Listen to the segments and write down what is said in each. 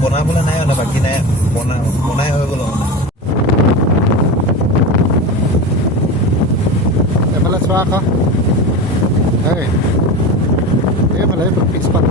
বনাবলৈ নাই মানে বাকী নাই বনাই হৈ গ'ল এফালে চোৱা আকৌ এইফালে পিছপাত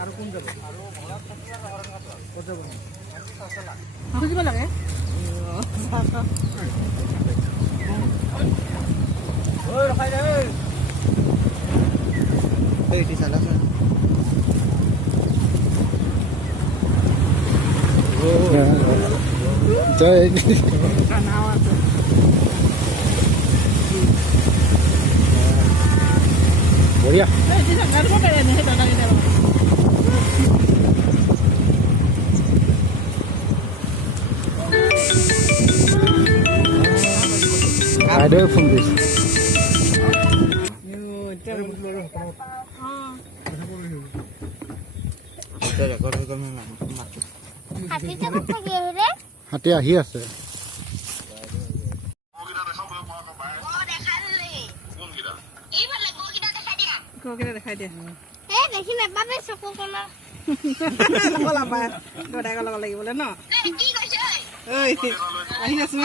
আৰু কোন যাব ক'ত যাব খুজিব লাগে ৰখাই দে এইটি চালাচোন জয় বঢ়িয়া I do from this. হাতী আহি আছে দেখাই দিয়া দেখি নাপাবে চকু কলা লাগিব ন আহি আছো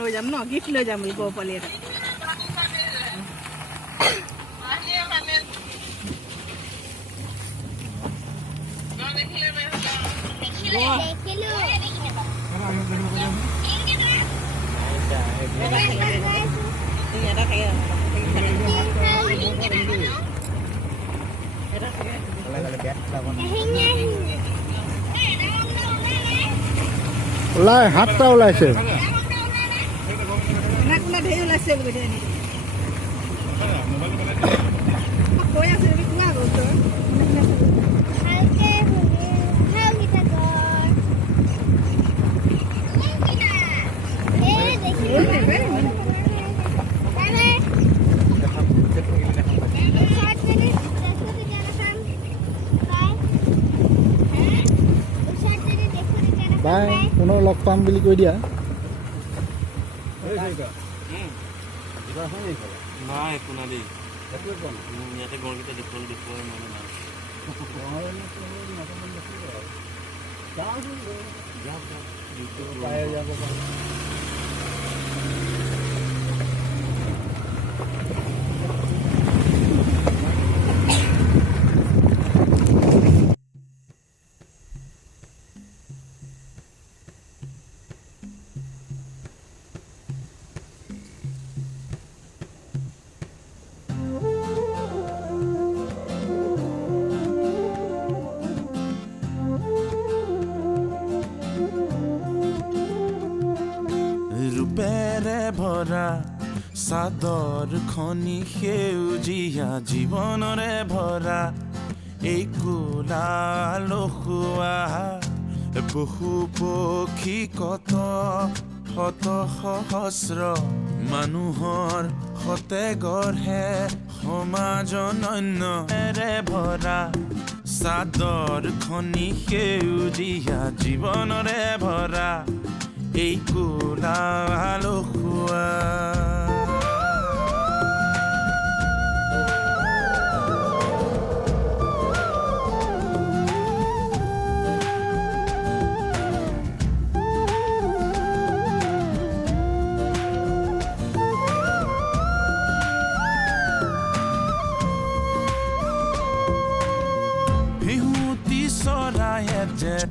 লৈ যাম ন গিফ্ট লৈ যাম গৌ পোৱালি এটা ওলাই হাতটা ওলাইছে বাই পুনৰ লগ পাম বুলি কৈ দিয়া নাই একো নাই দেই ইয়াতে গড়কেইটা দেখুৱালে ৰূপেৰে ভৰা চাদৰ খনি সেউজীয়া জীৱনৰে ভৰা এই কোলা লখুৱা পশু পক্ষী কত শত সহস্ৰ মানুহৰ সতে গঢ়ে সমাজ অনন্যৰে ভৰা চাদৰ খনি সেউজীয়া জীৱনৰে ভৰা এই কোলা আলসুৱা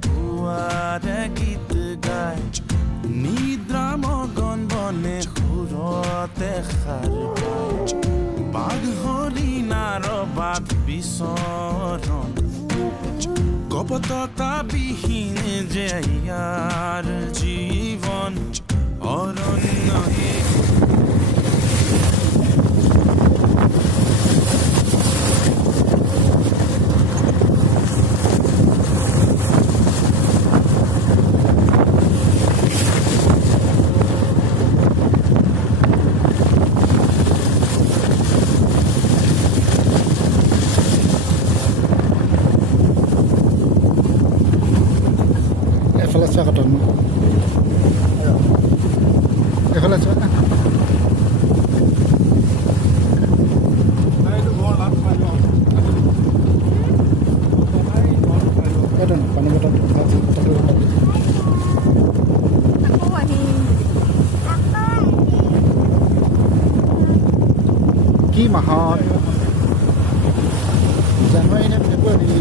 পুৱাৰে গীত গাই নিদ্ৰা মগন বনে সুৰতে সাৰ বাঘ হৰিণাৰ বাট বিচৰণ কপটতা বিহীন যে ইয়াৰ জীৱন অৰণ্যহে Saya ketemu. Kalau saya ada pani botol ki mahal Januari ini Februari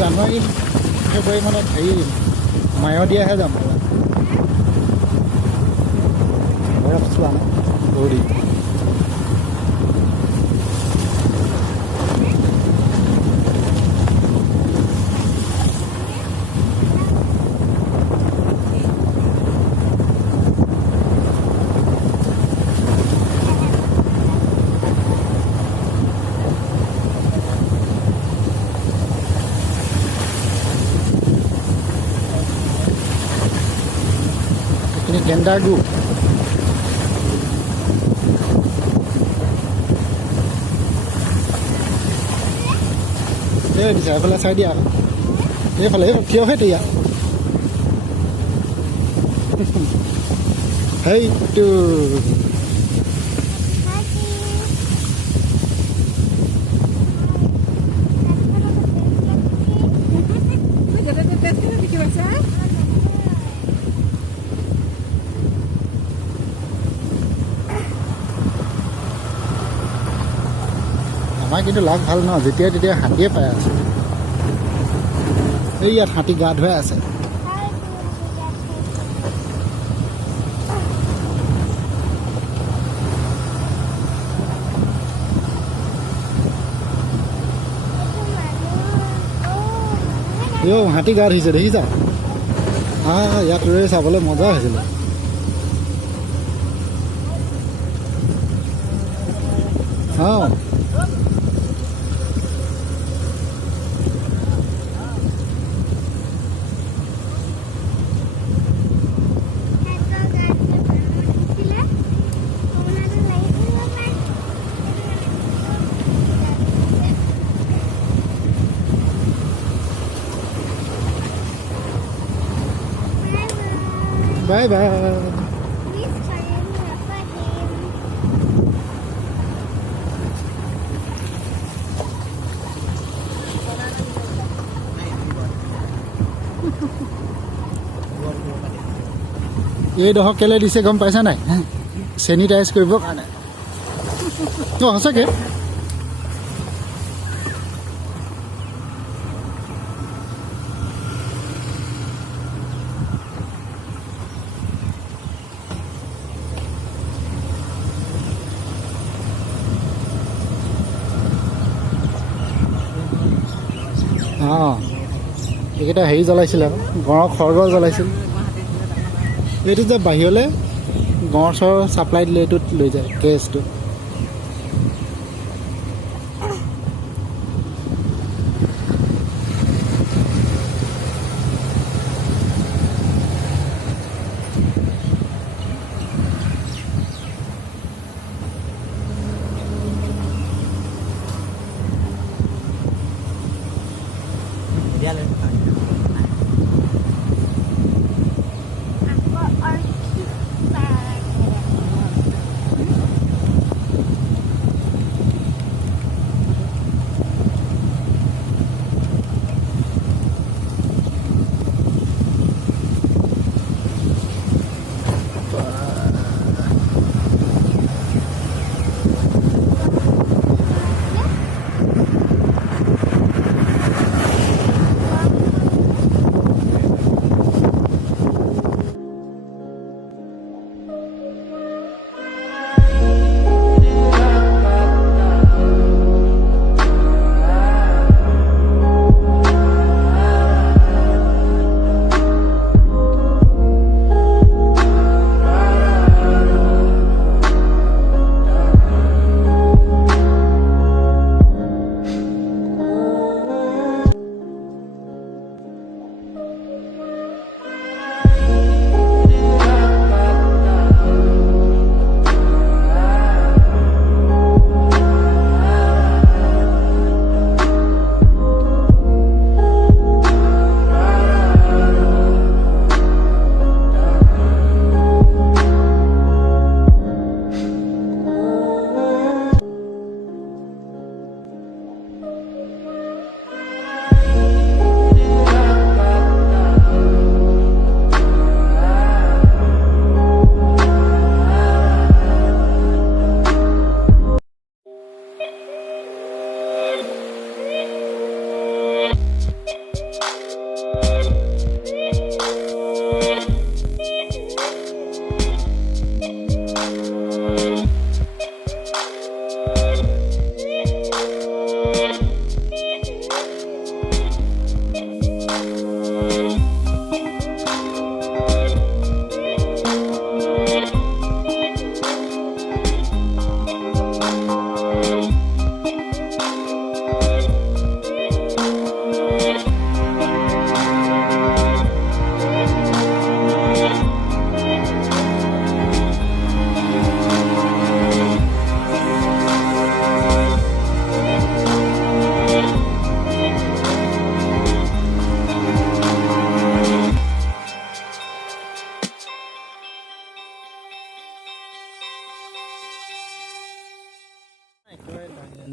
Januari Februari mana thấy mayo dia hay dam berapa suan bodi ini Kendagu. Đây đi xài phải là sai đi à? Đây phải lấy thiếu hết đi ạ. Hey tu. আমাৰ কিন্তু লাভ ভাল নহয় যেতিয়া তেতিয়া হাতীয়ে পাই আছে এই ইয়াত হাতী গা ধুৱাই আছে হাতী গা ধুইছে দেখিছা ইয়াত ৰৈ চাবলৈ মজা হৈছিলে Bye bye. এই দহক কেলে দিছে গম পাইছা নাই সেনিটাইজ কৰিব কাৰণে সঁচাকে এইকেইটা হেৰি জ্বলাইছিলে গঁড়ৰ খৰগছ জ্বলাইছিল এইটো যে বাহিৰলৈ গঁড় চৰ ছাপ্লাই দিলে এইটোত লৈ যায় গেছটো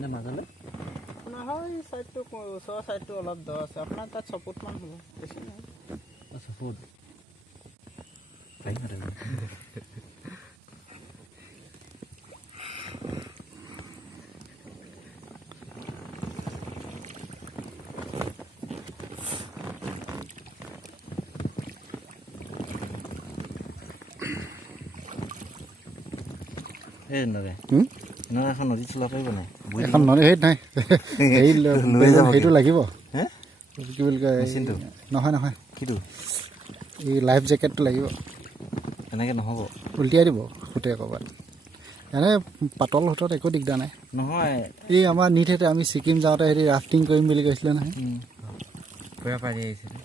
নে মাজলৈ নহয় চাইডটো ওচৰৰ চাইডটো অলপ দ আছে আপোনাৰ তাত 6 ফুটমান হ'ব বেছি নাই আচ্ছা ফুট এই নৰে নৰে এখন নদী চলাব পাৰিব নাই এখন নদী হেৰি নাই হেৰি সেইটো লাগিব হে কি বুলি কয় মেচিনটো নহয় নহয় কিটো এই লাইফ জেকেটটো লাগিব এনেকৈ নহ'ব উল্টিয়াই দিব সুতে ক'ৰবাত এনে পাতল সোঁতত একো দিগদাৰ নাই নহয় এই আমাৰ নিঠেতে আমি ছিকিম যাওঁতে হেৰি ৰাফটিং কৰিম বুলি কৈছিলে নহয় পুৰা পাৰি আহিছিলে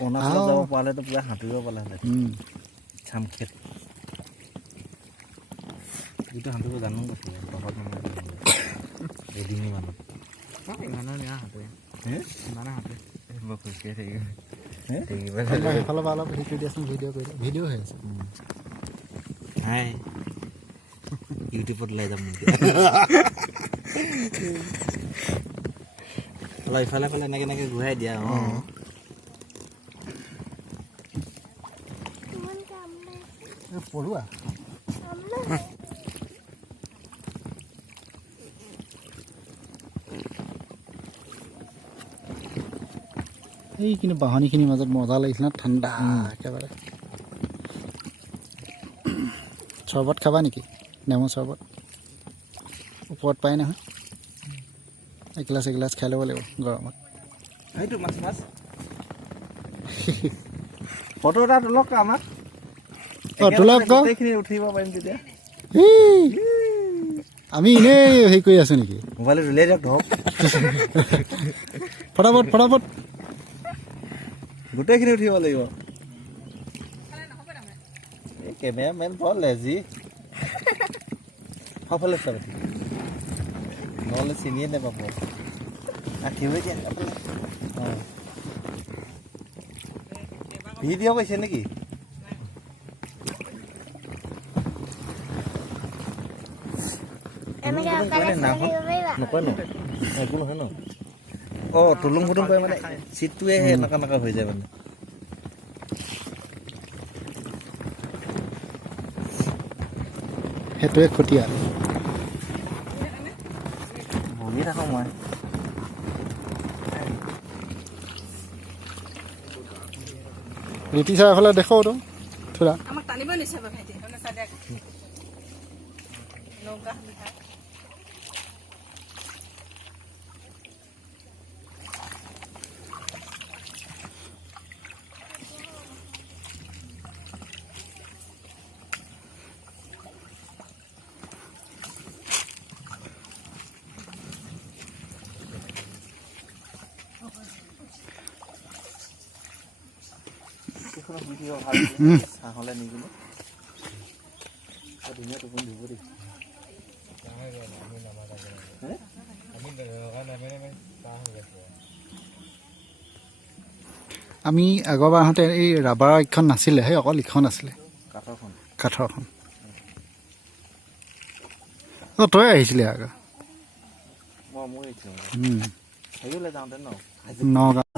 অৰুণাচলত যাব পালেতো পুৰা সাঁতুৰিব পালেহেঁতেন চামখেত যিটো সাঁতুৰিব জানো কৈছিলে তহঁত মানুহ এদিনী মানুহ ইমানৰ নিয়া সাঁতুৰে ইমানে সাঁতুৰে মই খোজকাঢ়ি থাকিব সেইফালৰ পৰা অলপ হেৰি কৰি দিয়াচোন ভিডিঅ' কৰি ভিডিঅ' হৈ আছে হাই ইউটিউবত ওলাই যাম অলপ ইফালে ফালে এনেকৈ এনেকৈ ঘূৰাই দিয়া পঢ়োৱা এই কিন্তু বাহনিখিনিৰ মাজত মজা লাগিছিল না ঠাণ্ডা একেবাৰে চৰবত খাবা নেকি নেমু চৰবত ওপৰত পায় নহয় এগিলাচ খাই ল'ব লাগিব গৰমত সেইটো মাছ মাছ ফটো এটা তোলক আমাক তোলক গোটেইখিনি উঠিব পাৰিম তেতিয়া আমি এনেই হেৰি কৰি আছো নেকি মোবাইলত উলিয়াই দিয়ক ধৰক ফটাফট গোটেইখিনি উঠিব লাগিব এই কেমেৰামেন বৰ লেজি সফালে চাব নহ'লে চিনিয়ে নাপাব আঁকিবই দিয়া ভিডিঅ' কৈছে নেকি নকয় ন একো নহয় ন তুলুং ফুটুং কৰে মানে চিটটোৱে এনেকুৱা হৈ যায় মানে সেইটোৱে খটীয়া বহি থাকোঁ মই ৰীতি ছাৰ এফালে দেখোঁ তো থোৰা আমাক টানিব নিছে ভাইটি নৌকা চাহলে নিকিনে ধুনীয়া টোপনি ধুব দেই আমি আগৰবাৰ আহোঁতে এই ৰাবাৰৰ ইখন নাছিলে সেই অকল ইখন আছিলে কাঠৰখন তই আহিছিলে আগৰ হেৰিলৈ যাওঁতে নগাঁও